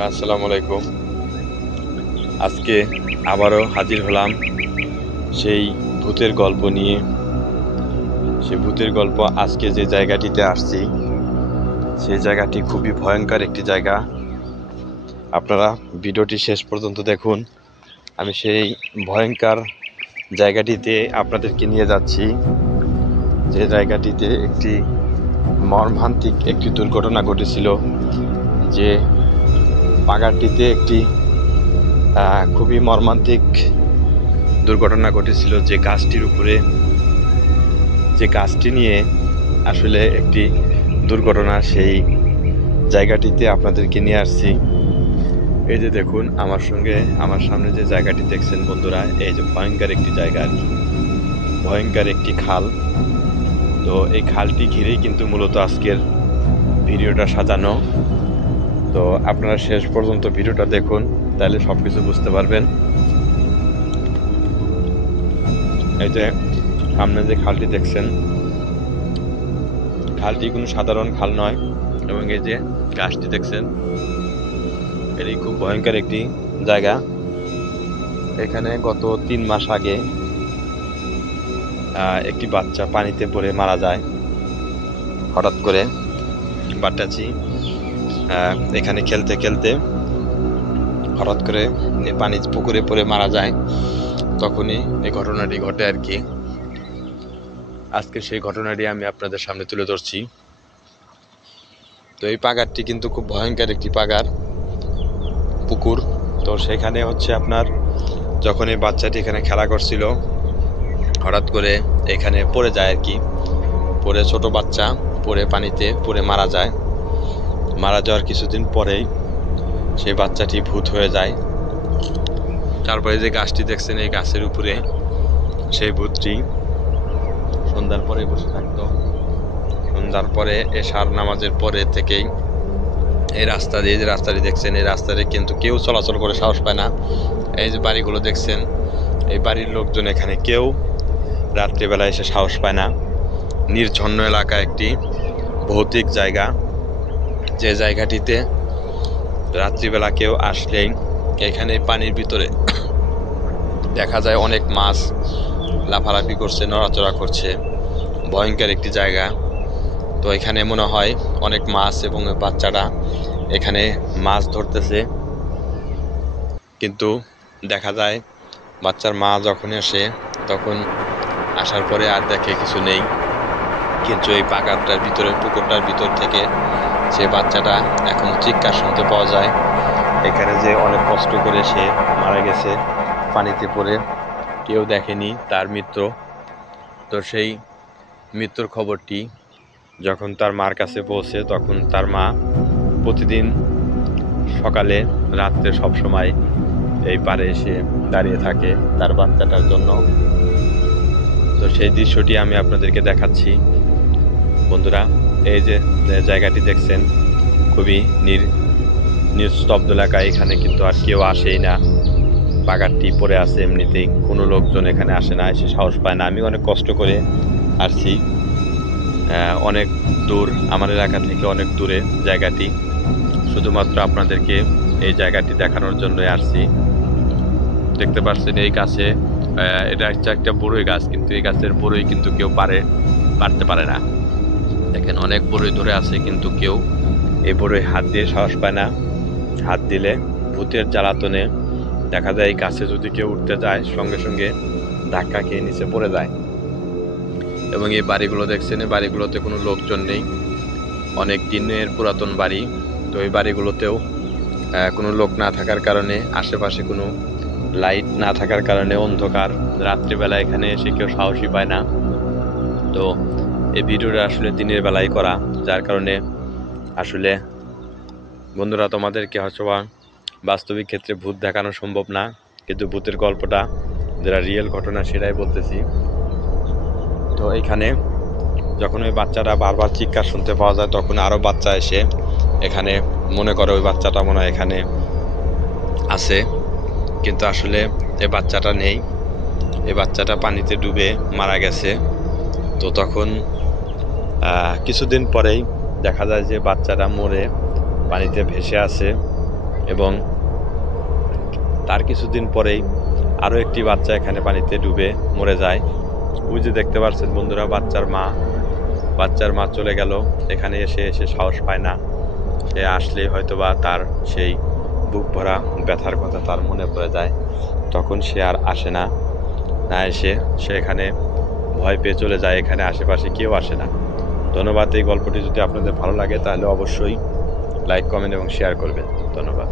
আসসালামু আলাইকুম। আজকে আবারও হাজির হলাম সেই ভূতের গল্প নিয়ে। সেই ভূতের গল্প আজকে যে জায়গাটিতে আসছি, সেই জায়গাটি খুবই ভয়ঙ্কর একটি জায়গা। আপনারা ভিডিওটি শেষ পর্যন্ত দেখুন। আমি সেই ভয়ঙ্কর জায়গাটিতে আপনাদেরকে নিয়ে যাচ্ছি, যে জায়গাটিতে একটি মর্মান্তিক একটি দুর্ঘটনা ঘটেছিল। যে পাগারটিতে একটি খুবই মর্মান্তিক দুর্ঘটনা ঘটেছিল, যে গাছটির উপরে, যে গাছটি নিয়ে আসলে একটি দুর্ঘটনা, সেই জায়গাটিতে আপনাদেরকে নিয়ে আসছি। এই যে দেখুন আমার সামনে যে জায়গাটি দেখছেন বন্ধুরা, এই যে ভয়ঙ্কর একটি জায়গা আর কি, ভয়ঙ্কর একটি খাল। তো এই খালটি ঘিরেই কিন্তু মূলত আজকের ভিডিওটা সাজানো। তো আপনারা শেষ পর্যন্ত ভিডিওটা দেখুন, তাহলে সব কিছু বুঝতে পারবেন। এই যে সামনে যে খালটি দেখছেন, খালটি কোনো সাধারণ খাল নয়। এবং এই যে গাছটি দেখছেন, এটি খুব ভয়ঙ্কর একটি জায়গা। এখানে গত 3 মাস আগে একটি বাচ্চা পানিতে পড়ে মারা যায়। হঠাৎ করে বাচ্চাটি এখানে খেলতে খেলতে হঠাৎ করে পানি পুকুরে পড়ে মারা যায়। তখনই এই ঘটনাটি ঘটে আর কি। আজকে সেই ঘটনাটি আমি আপনাদের সামনে তুলে ধরছি। তো এই পাগারটি কিন্তু খুব ভয়ঙ্কর একটি পাগার পুকুর। তো সেখানে হচ্ছে আপনার, যখন এই বাচ্চাটি এখানে খেলা করছিল, হঠাৎ করে এখানে পড়ে যায় আর কি। পড়ে, ছোট বাচ্চা পড়ে পানিতে পড়ে মারা যায়। মারা যাওয়ার কিছুদিন পরেই সেই বাচ্চাটি ভূত হয়ে যায়। তারপরে যে গাছটি দেখছেন, এই গাছের উপরে সেই ভূতটি সন্ধ্যার পরে বসে থাকতো। সন্ধ্যার পরে এশার নামাজের পরে থেকেই এই রাস্তা দিয়ে, যে রাস্তাটি দেখছেন, এই রাস্তাতে কিন্তু কেউ চলাচল করে সাহস পায় না। এই যে বাড়িগুলো দেখছেন, এই বাড়ির লোকজন এখানে কেউ রাত্রিবেলা এসে সাহস পায় না। নির্ঝন্ন এলাকা, একটি ভৌতিক জায়গা, যে জায়গাটিতে রাত্রিবেলা কেউ আসলেই এখানে পানির ভিতরে দেখা যায় অনেক মাছ লাফালাফি করছে, নড়াচড়া করছে। ভয়ঙ্কর একটি জায়গা। তো এখানে মনে হয় অনেক মাছ, এবং বাচ্চারা এখানে মাছ ধরতেছে। কিন্তু দেখা যায় বাচ্চার মা যখন আসে, তখন আসার পরে আর দেখে কিছু নেই। কিন্তু এই পাকারটার ভিতরে, পুকুরটার ভিতর থেকে সে বাচ্চাটা এখন চিৎকার শুনতে পাওয়া যায়। এখানে যে অনেক কষ্ট করে সে মারা গেছে পানিতে পড়ে, কেউ দেখেনি তার মৃত্যু। তো সেই মৃত্যুর খবরটি যখন তার মার কাছে পৌঁছে, তখন তার মা প্রতিদিন সকালে রাত্রে সবসময় এই পাড়ে এসে দাঁড়িয়ে থাকে তার বাচ্চাটার জন্য। তো সেই দৃশ্যটি আমি আপনাদেরকে দেখাচ্ছি বন্ধুরা। এই যে জায়গাটি দেখছেন, খুবই নিস্তব্ধ এলাকা। এখানে কিন্তু আর কেউ আসেই না। পাগারটি পড়ে আছে এমনিতেই, কোনো লোকজন এখানে আসে না, এসে সাহস পায় না। আমি অনেক কষ্ট করে আসছি, অনেক দূর, আমার এলাকা থেকে অনেক দূরে জায়গাটি। শুধুমাত্র আপনাদেরকে এই জায়গাটি দেখানোর জন্যই আসছি। দেখতে পাচ্ছেন এই গাছে, এটা হচ্ছে একটা বড়ই গাছ, কিন্তু এই গাছের বড়ই কিন্তু কেউ পারতে পারে না। দেখেন, অনেক বড়ই ধরে আছে, কিন্তু কেউ এই বড়ই হাত দিয়ে সাহস পায় না। হাত দিলে ভূতের জ্বালাতনে দেখা যায় এই গাছে যদি কেউ উঠতে যায়, সঙ্গে সঙ্গে ধাক্কা খেয়ে নিচে পড়ে যায়। এবং এই বাড়িগুলো দেখছেন, এই বাড়িগুলোতে কোনো লোকজন নেই, অনেক দিনের পুরাতন বাড়ি। তো এই বাড়িগুলোতেও কোনো লোক না থাকার কারণে, আশেপাশে কোনো লাইট না থাকার কারণে অন্ধকার। রাত্রিবেলা এখানে এসে কেউ সাহসী পায় না। তো এই ভিডিওটা আসলে দিনের বেলায় করা, যার কারণে আসলে বন্ধুরা তোমাদেরকে হয়তো বাস্তবিক ক্ষেত্রে ভূত দেখানো সম্ভব না, কিন্তু ভূতের গল্পটা যেটা রিয়েল ঘটনা সেটাই বলতেছি। তো এইখানে যখন ওই বাচ্চাটা বারবার চিৎকার শুনতে পাওয়া যায়, তখন আরও বাচ্চা এসে এখানে মনে করে ওই বাচ্চাটা মনে হয় এখানে আছে, কিন্তু আসলে এই বাচ্চাটা নেই। এই বাচ্চাটা পানিতে ডুবে মারা গেছে। তো তখন কিছুদিন পরেই দেখা যায় যে বাচ্চাটা মরে পানিতে ভেসে আছে। এবং তার কিছুদিন পরেই আরও একটি বাচ্চা এখানে পানিতে ডুবে মরে যায়। ওই যে দেখতে পাচ্ছেন বন্ধুরা, বাচ্চার মা চলে গেল। এখানে এসে সাহস পায় না। সে আসলে হয়তোবা তার সেই বুক ভরা ব্যথার কথা তার মনে পড়ে যায়, তখন সে আর আসে না। না এসে সে এখানে ভয় পেয়ে চলে যায়, এখানে আশেপাশে কেউ আসে না। ধন্যবাদ। এই গল্পটি যদি আপনাদের ভালো লাগে তাহলে অবশ্যই লাইক, কমেন্ট এবং শেয়ার করবেন। ধন্যবাদ।